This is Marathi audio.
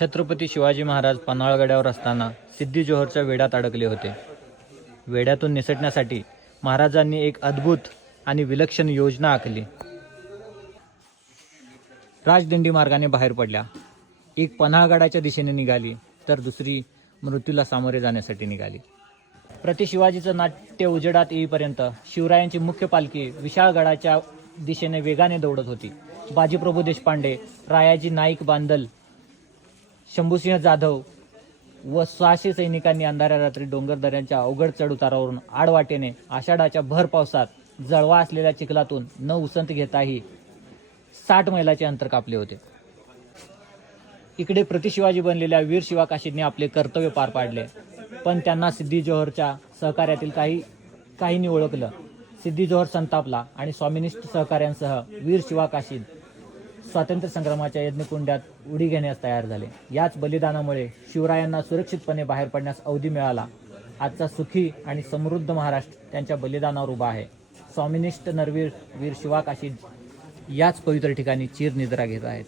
छत्रपती शिवाजी महाराज पन्हाळगडावर असताना सिद्दी जोहरच्या वेढ्यात अडकले होते. वेढ्यातून निसटण्यासाठी महाराजांनी एक अद्भुत आणि विलक्षण योजना आखली. राजदंडी मार्गाने बाहेर पडल्या. एक पन्हाळगडाच्या दिशेने निघाली तर दुसरी मृत्यूला सामोरे जाण्यासाठी निघाली. प्रति शिवाजीचं नाट्य उजेडात येईपर्यंत शिवरायांची मुख्य पालखी विशाळगडाच्या दिशेने वेगाने दौडत होती. बाजीप्रभू देशपांडे, रायाजी नाईक बांदल, शंभूसिंह जाधव व 600 सैनिकांनी अंधाऱ्या रात्री डोंगरदऱ्यांच्या अवघड चढउतारावरून आडवाटेने आषाढाच्या भर पावसात जळवा असलेल्या चिखलातून न उसंत घेताही 60 मैलाचे अंतर कापले होते. इकडे प्रतिशिवाजी बनलेल्या वीर शिवाकाशींनी आपले कर्तव्य पार पाडले, पण त्यांना सिद्दी जोहरच्या सहकार्यातील काहींनी ओळखलं. सिद्दी जोहर संतापला आणि स्वामिनिष्ठ सहकाऱ्यांसह वीर शिवाकाशी स्वातंत्र्य संग्रामाच्या यज्ञकुंडात उडी घेण्यास तयार झाले. याच बलिदानामुळे शिवरायांना सुरक्षितपणे बाहेर पडण्यास अवधी मिळाला. आजचा सुखी आणि समृद्ध महाराष्ट्र त्यांच्या बलिदानावर उभा आहे. स्वामिनिष्ठ नरवीर वीर शिवाकाशी याच पवित्र ठिकाणी चिरनिद्रा घेत आहेत.